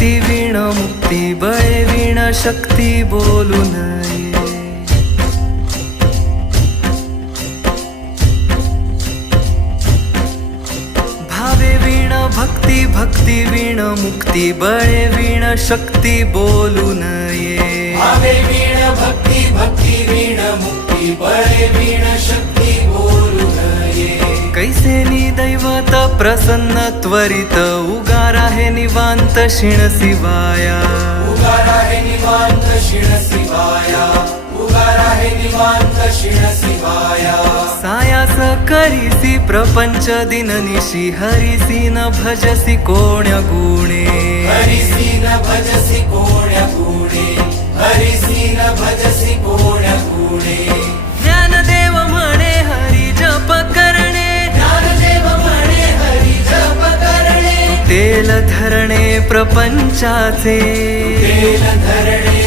भक्ती वीण मुक्ती बळे वीण शक्ती बोलू नये. भावे वीण भक्ती भक्ती वीण मुक्ती बळे वीण शक्ती बोलू नये. भावे वीण भक्ती भक्ती वीण मुक्ती बळे वीण शक्ती बोलू नये. कैसे दैवत प्रसन्न त्वरित उगार आहे निवांत क्षीण शिवाया. उगार आहे निवांत क्षीण शिवाया. उगार आहे निवांत क्षीण शिवाया. सायास करीसी प्रपंच दिननिशी हरिसी न भजसी कोण्या गुणे. हरिसी न भजसी कोण्या गुणे. हरिसी न भजसी कोण्या गुणे. ज्ञानदेव म्हणे हरी जप करणे. ज्ञानदेव म्हणे हरी जप करणे. तेल धरणे प्रपंचाचे. तेल धरणे